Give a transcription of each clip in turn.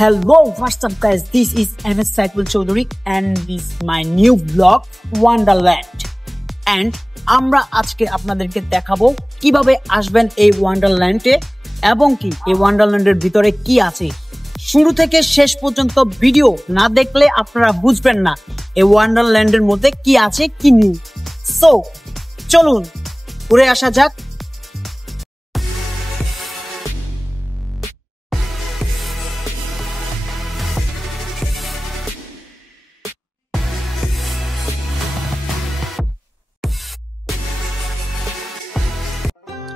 Hello, what's up guys? This is MS Saiful Choudhury and this is my new vlog Wonderland. And আমরা আজকে আপনাদেরকে দেখাবো কিভাবে আসবেন এই ওয়ান্ডারল্যান্ডে এবং কি এই ওয়ান্ডারল্যান্ডের ভিতরে কি আছে। শুরু থেকে শেষ পর্যন্ত ভিডিও না দেখলে আপনারা বুঝবেন না এই ওয়ান্ডারল্যান্ডের মধ্যে কি আছে কি নেই। সো চলুন ঘুরে আসা যাক।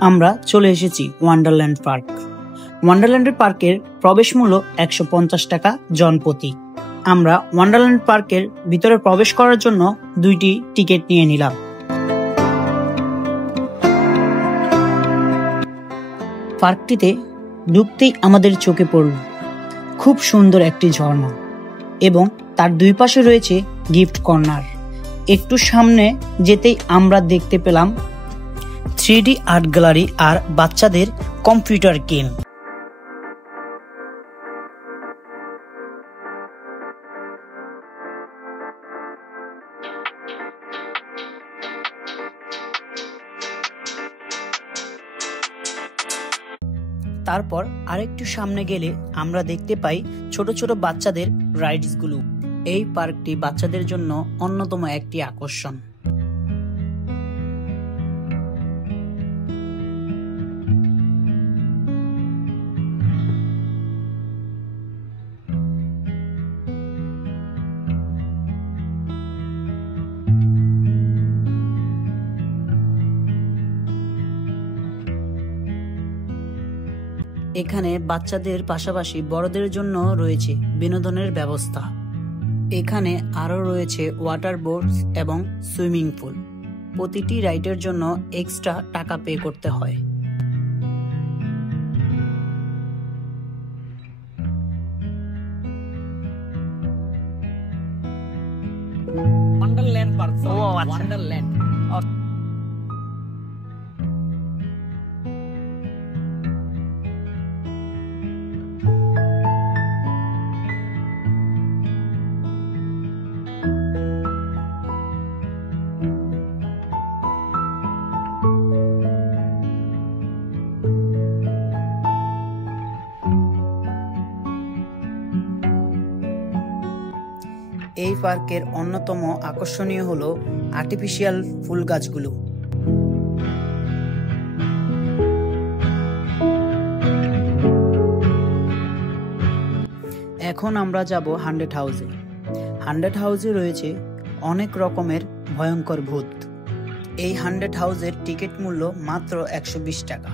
আমরা চলে এসেছি ওয়ান্ডারল্যান্ড পার্ক। ওয়ান্ডারল্যান্ডের পার্কের প্রবেশ মূল্য 150 টাকা জনপ্রতি। আমরা ওয়ান্ডারল্যান্ড পার্কের ভিতরে প্রবেশ করার জন্য দুইটি টিকিট নিয়ে নিলাম। পার্কটিতে ঢুকতেই আমাদের চোখে পড়ল খুব সুন্দর একটি ঝর্ণা এবং তার দুই পাশে রয়েছে গিফট কর্নার। একটু সামনে যেতেই আমরা দেখতে পেলাম 3D আর্ট গ্যালারি আর বাচ্চাদের কম্পিউটার গেম। তারপর আরেকটু সামনে গেলে আমরা দেখতে পাই ছোট ছোট বাচ্চাদের রাইডস গুলো। এই পার্কটি বাচ্চাদের জন্য অন্যতম একটি আকর্ষণ। এখানে বাচ্চাদের পাশাপাশি বড়দের জন্য রয়েছে বিনোদনের ব্যবস্থা। এখানে আরো রয়েছে ওয়াটার বোর্ডস এবং সুইমিং পুল। প্রতিটি রাইডের জন্য এক্সট্রা টাকা পে করতে হয়। Wonderland park. ওয়ান্ডারল্যান্ড। এই পার্কের অন্যতম আকর্ষণীয় হলো আর্টিফিশিয়াল ফুল গাছগুলো। এখন আমরা যাব 100 হাউসে। 100 হাউসে রয়েছে অনেক রকমের ভয়ঙ্কর ভূত। এই 100 হাউসের টিকিট মূল্য মাত্র 120 টাকা।